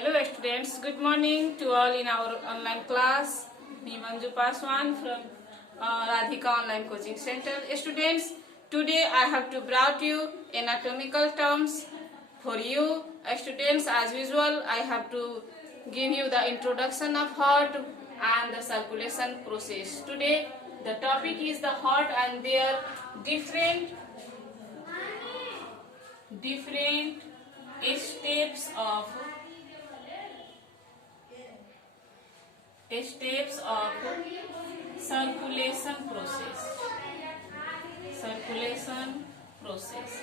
Hello students, good morning to all in our online class. Me Manju Paswan from Radhika Online Coaching Center. Students, today I have to brought you anatomical terms for you. Students, as usual, I have to give you the introduction of heart and the circulation process. Today, the topic is the heart and their different steps of circulation process.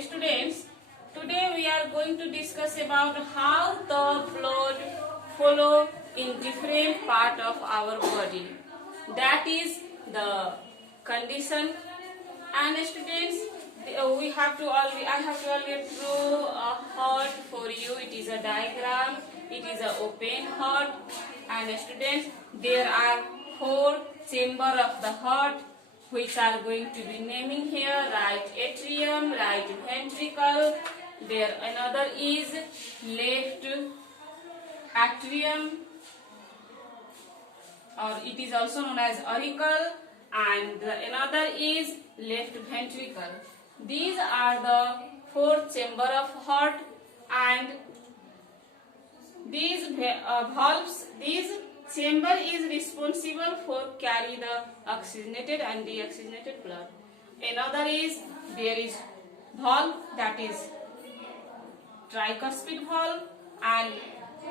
Students, today we are going to discuss about how the blood flow in different part of our body. That is the condition. And students, I have to already draw a heart for you. It is a diagram. It is an open heart. And students, there are 4 chambers of the heart which are going to be naming here. Right atrium, right ventricle. There another is left atrium, or it is also known as auricle, and another is left ventricle. These are the 4 chambers of heart, and these valves, this chamber is responsible for carry the oxygenated and deoxygenated blood. Another is there is valve, that is tricuspid valve, and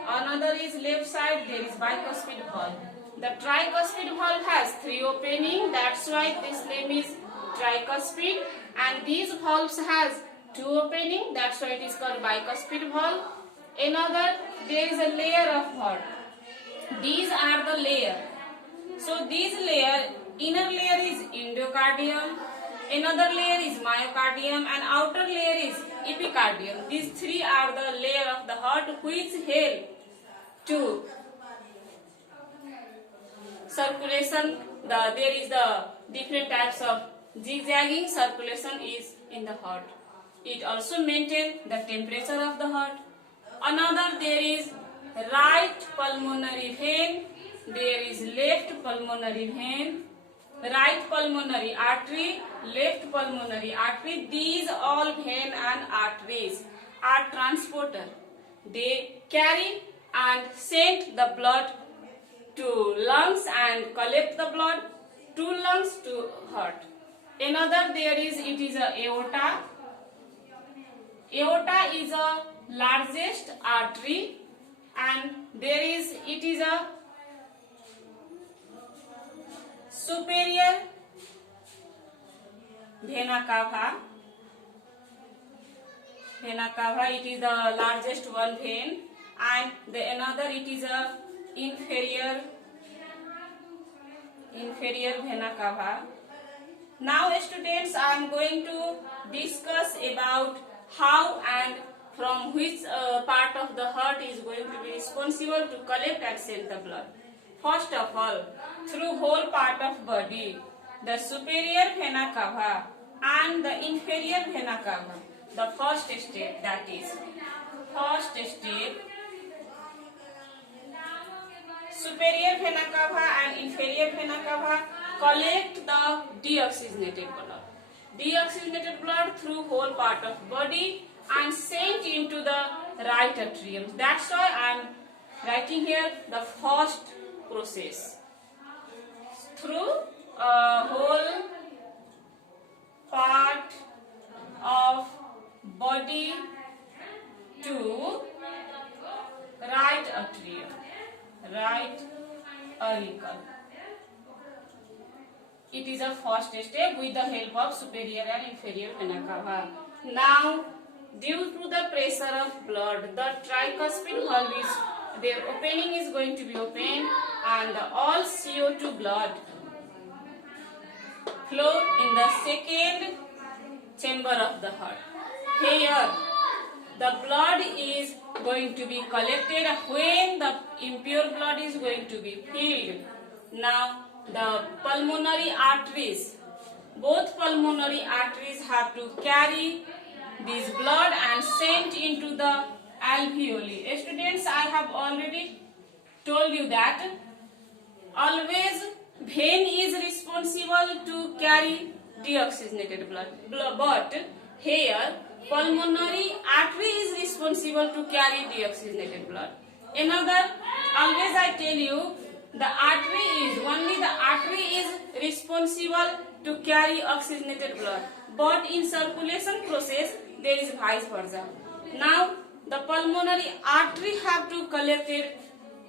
another is left side, there is bicuspid valve. The tricuspid valve has 3 openings, that's why this name is tricuspid, and these valves has 2 openings, that's why it is called bicuspid valve. Another, there is a layer of heart. These are the layer. So these layer, inner layer is endocardium, another layer is myocardium, and outer layer is epicardium. These 3 are the layer of the heart which help to circulation. There is the different types of zigzagging circulation is in the heart. It also maintains the temperature of the heart. Another, there is right pulmonary vein, there is left pulmonary vein, right pulmonary artery, left pulmonary artery. These all vein and arteries are transporter. They carry and send the blood to lungs and collect the blood to lungs to heart. Another, there is, it is a aorta. Aorta is a largest artery, and there is, it is a superior vena cava. Vena cava, it is the largest one vein, and the another, it is a inferior vena cava. Now students, I am going to discuss about how and from which part of the heart is going to be responsible to collect and send the blood. First of all, through whole part of body, the superior vena cava and the inferior vena cava. The first step, that is, superior vena cava and inferior vena cava collect the deoxygenated blood. Deoxygenated blood through whole part of body and sent into the right atrium. That's why I am writing here the first process. Through a whole part of body to right atrium, right auricle. It is a first step with the help of superior and inferior vena cava. Now, due to the pressure of blood, the tricuspid valve is, their opening is going to be open, and all CO2 blood flow in the second chamber of the heart. Here, the blood is going to be collected when the impure blood is going to be filled. Now, the pulmonary arteries, both pulmonary arteries have to carry this blood and sent into the alveoli. Students, I have already told you that always vein is responsible to carry deoxygenated blood, but here pulmonary artery is responsible to carry deoxygenated blood. Another, always I tell you, the only the artery is responsible to carry oxygenated blood, but in circulation process there is vice versa. Now the pulmonary artery have to collect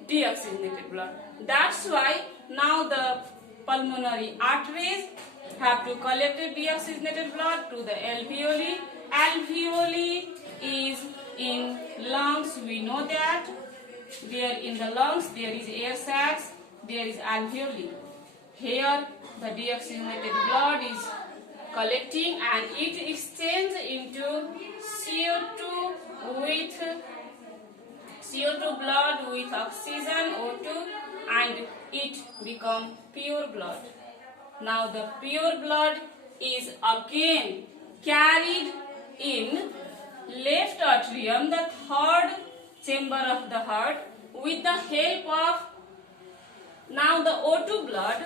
deoxygenated blood. That's why now the pulmonary arteries have to collect deoxygenated blood to the alveoli. Alveoli is in lungs. We know that there in the lungs there is air sacs, there is alveoli. Here the deoxygenated blood is collecting and it exchanges into CO2 blood with oxygen O2 and it become pure blood. Now the pure blood is again carried in left atrium, the third chamber of the heart, with the help of now the O2 blood.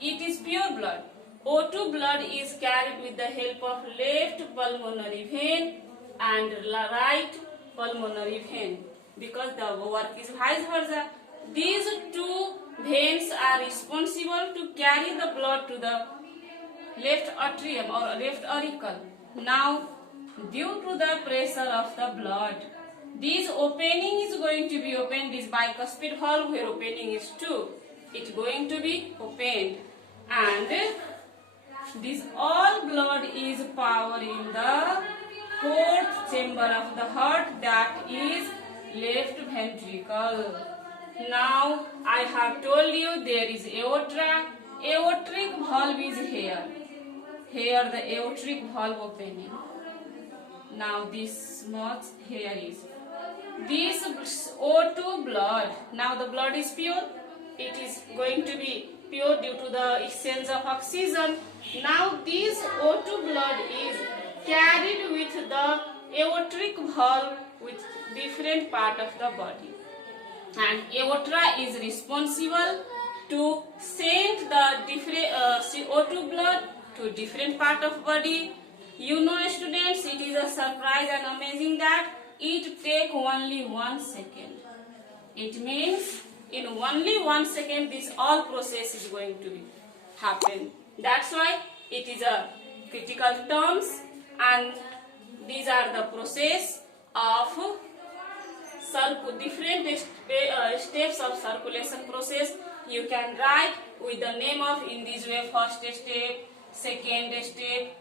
It is pure blood. O2 blood is carried with the help of left pulmonary vein and right pulmonary vein, because the work is vice versa. These two veins are responsible to carry the blood to the left atrium or left auricle. Now, due to the pressure of the blood, this opening is going to be opened. This bicuspid valve where opening is 2, it's going to be opened, and this all blood is powering the fourth chamber of the heart, that is left ventricle. Now I have told you there is aorta. Aortic valve is here. Here the aortic valve opening. Now this much here is. This O2 blood, now the blood is pure. It is going to be pure due to the exchange of oxygen. Now this O2 blood is carried with the aortic valve with different part of the body, and aorta is responsible to send the different CO2 blood to different part of body. You know, students, it is a surprise and amazing that it take only 1 second. It means in only 1 second this all process is going to be happen. That's why it is a critical terms, and these are the process of different steps of circulation process. You can write with the name of in this way: first step, second step,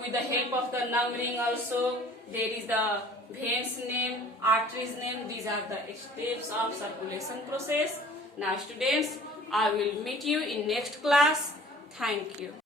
with the help of the numbering also. There is the veins name, arteries name. These are the steps of circulation process. Now students, I will meet you in next class. Thank you.